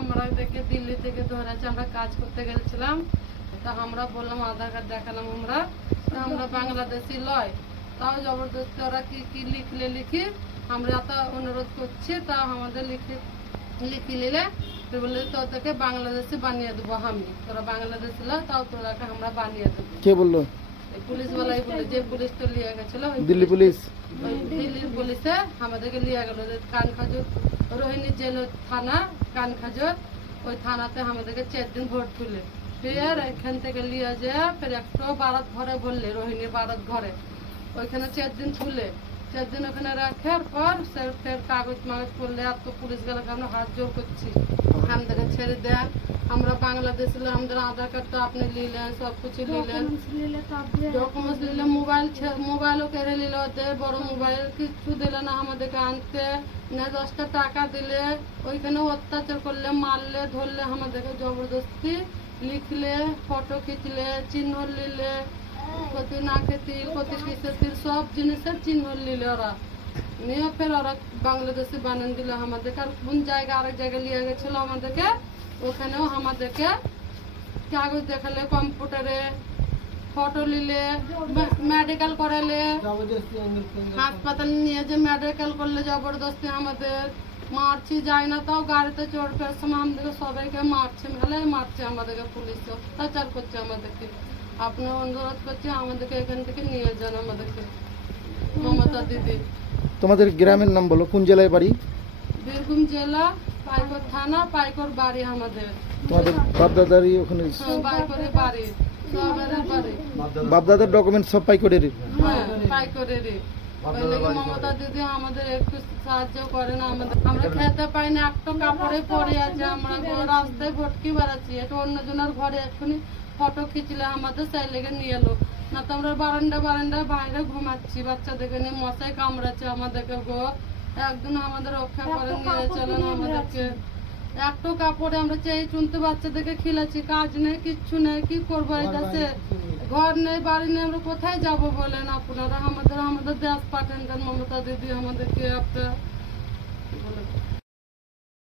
আমরা দেখে দিল্লি থেকে ধরেছে, আমরা কাজ করতে গেছিলাম। তা আমরা বললাম আধার কার্ড দেখালাম আমরা, তা আমরা বাংলাদেশি লয়, তাও জবরদস্তি ওরা কি কি লিখলে লিখি, আমরা এত অনুরোধ করছি, তা আমাদের লিখি নিলে বলে তোদেরকে বাংলাদেশি বানিয়ে দেবো আমি, তোরা বাংলাদেশি লয়, তাও তোরাকে আমরা বানিয়ে দেবো। কে বললো? পুলিশ বলাই বলে, যে পুলিশ তো লিয়ে গেছিল, দিল্লি পুলিশ। দিল্লির পুলিশে আমাদেরকে লিয়ে গেল কানখাজুর রোহিণী জেল থানা, কানখাজুর ওই থানাতে আমাদেরকে 4 দিন ভোট তুলে, ফের এখান থেকে লিয়ে যায় ফের একটু বারাত ঘরে বললে, রোহিণীর বারাত ঘরে ওইখানে 4 দিন তুলে, 4 দিন ওখানে রাখার পর ফের কাগজ মাগজ করলে, আর তো পুলিশ গেলে আমরা হাত জোর করছি ওখান থেকে ছেড়ে দেন। আমরা বাংলাদেশ আমাদের আধার কার্ড তো আপনি নিলেন, সবকিছু নিলেন, ডকুমেন্টস নিলে, মোবাইলও কেড়ে নিল ওদের, বড় মোবাইল কিছু দিলে না আমাদেরকে আনতে না, 10টা টাকা দিলে, ওইখানে অত্যাচার করলে, মারলে, ধরলে, আমাদেরকে জবরদস্তি লিখলে, ফটো খিচলে, চিহ্ন নিলে, কতি নাকে তিল, কতি পিসে তিল, সব জিনিসের চিহ্ন নিলে ওরা নিয়ে ফের ওরা বাংলাদেশি বানান দিল আমাদেরকে। আর কোন জায়গা আরেক জায়গায় নিয়ে গেছিল আমাদেরকে, ওখানেও আমাদেরকে কাগজ দেখালে, কম্পিউটারে ফটো নিলে, মেডিকেল করালে, হাসপাতাল নিয়ে যে মেডিকেল করলে জবরদস্তি আমাদের মারছি, যায় না, তাও গাড়িতে চড়বার সময় আমাদেরকে সবাইকে মারছে, মেলায় মারছে আমাদেরকে, পুলিশ অত্যাচার করছে আমাদেরকে। আপনার অনুরোধ করছি আমাদেরকে এখান থেকে নিয়ে যান আমাদেরকে। মমতা দিদি। তোমাদের গ্রামের নাম বলো, কোন জেলায় বাড়ি? বীরভূম জেলা, পাইকর থানা, পাইকর বাড়ি আমাদের। তোমাদের বাপদাদারই ওখানে? পাইকরের বাড়ি, সবের বাড়ি। বাপদাদার ডকুমেন্ট সব পাইকরের? হ্যাঁ, পাইকরেরই। ওই লেগে মমতা দিদি আমাদের একটু সাহায্য করে না, আমরা খেতে পাই না, একটা কাপড়ে পরে আছে, আমরা রাস্তায় ভটকি বেড়াচ্ছি, এটা অন্যজনের ঘরে এক্ষুনি ফটো খিচলে আমাদের সেই লেগে নিয়ে এলো, না তো আমরা বারান্দায় বাইরে ঘুমাচ্ছি, বাচ্চাদেরকে নিয়ে মশাই কামড়াচ্ছে আমাদেরকে গো, একদিন আমাদের রক্ষা করে নিয়ে চলেন আমাদেরকে। একটু কাপড়ে আমরা চেয়ে চুনতে বাচ্চাদেরকে খিলাচ্ছি, কাজ নেই, কিচ্ছু নেই, কি করবো, এই দেশে ঘর নেই, বাড়ি নেই, আমরা কোথায় যাব বলেন আপনারা? আমাদের দেশ পাঠান দেন মমতা দিদি আমাদেরকে, আপনার বলে